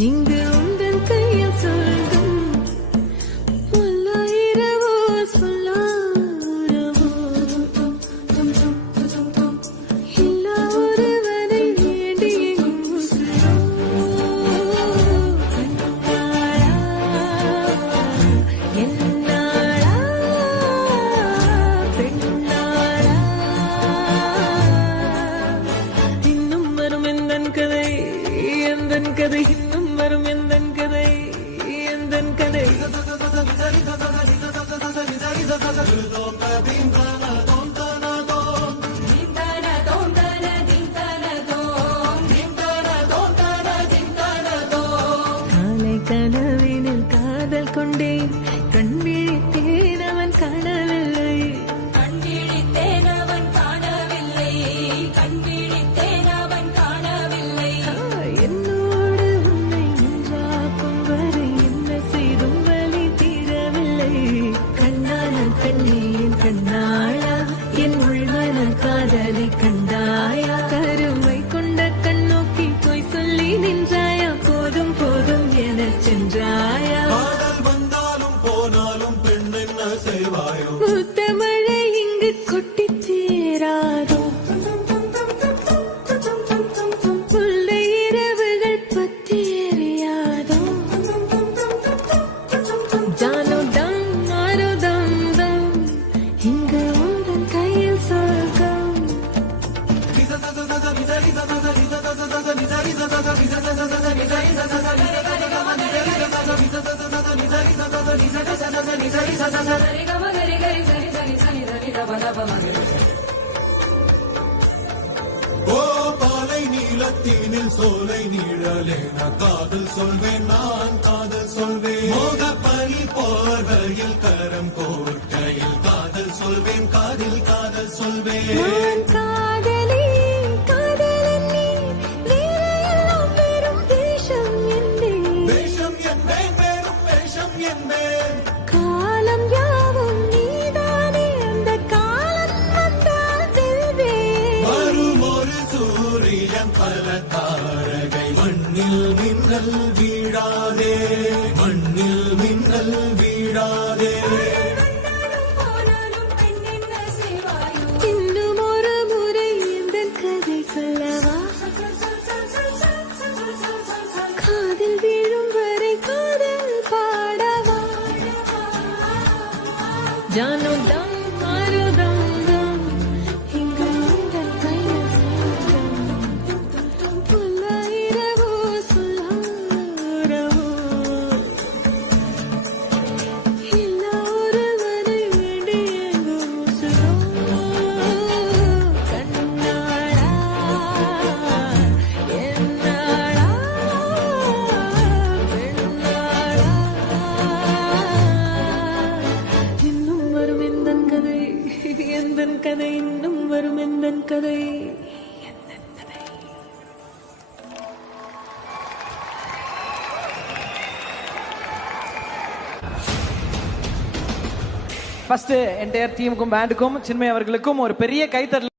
இங்கு உந்தன் கையில் சொல்லும் இரவோ சொல்லாரவோ இல்லா ஒருவரை வேண்டி என்னாளா பெண்ணாளா இன்னும் வரும் எந்தன் கதை எந்தன் கதை இன்னும் வரும் எந்தன் கதை எந்தன் கதை காலை கனவினில் காதல் கொண்டேன் கண் விழித்தேன் அவன் காணவில்லை என்னோடு உன்னை ஒன்றாக்கும் வரை என்ன செய்தும் வலி தீரவில்லை கண்ணான பெண்ணே என் கண்ணாளா என் உள்மன காதலை கண்டாயா கருமை கொண்ட கண்ணோக்கி போய் சொல்லி நின்றாயா போதும் போதும் என சென்றாயா வந்தாலும் போனாலும் பெண் என்ன செய்வாயோ முத்தமழை இங்கு கொட்டி தீராதோ முல்லை இரவுகள் பத்தி எரியாதோ ஜானோ தம் மாரோ தம் தம் இங்கு உந்தன் கையில் சொர்க்கம் ஓ பாலை நீளத்தீனில் சோலை நீழலேன காதல் சொல்வேன் நான் காதல் சொல்வேன் மோக பனி போர்வையில் கரம் கோர்க்கையில் காதல் சொல்வேன் காதில் காதல் சொல்வேன் நான் காதலி காதலன் நீ வேலையெல்லாம் பெரும் வேஷம் என்பேன் வேஷம் என்பேன் வேறும் வேஷம் என்பேன் காலம் யாவும் நீதானே அந்த காலம் வந்தால் செல்வேன் வரும் ஒரு சூரியன் பல தாரகை மண்ணில் மின்னல் வீழாதே மண்ணில் மின்னல் வீழாதே இன்னும் ஒரு முறை இந்த கதை சொல்லவா காதில் வீழும் வரை காதல் பாடவா ஜானோ தம் மாரோ தம் தம் இங்கு உந்தன் கையில் சொர்க்கம் புல்ல இரவோ சொல்லாரவோ இல்லா ஒருவரை வேண்டி எங்கும் கண்ணாளா என்னாளா பெண்ணாளா இன்னும் வரும் எந்தன் கதை எந்தன் கதை இன்னும் வரும் எந்தன் கதை எந்தன் கதை ஃபர்ஸ்ட் என்டையர் டீமுக்கும் பேண்டுக்கும் சின்மய் அவர்களுக்கும் ஒரு பெரிய கைத்தட்டல்.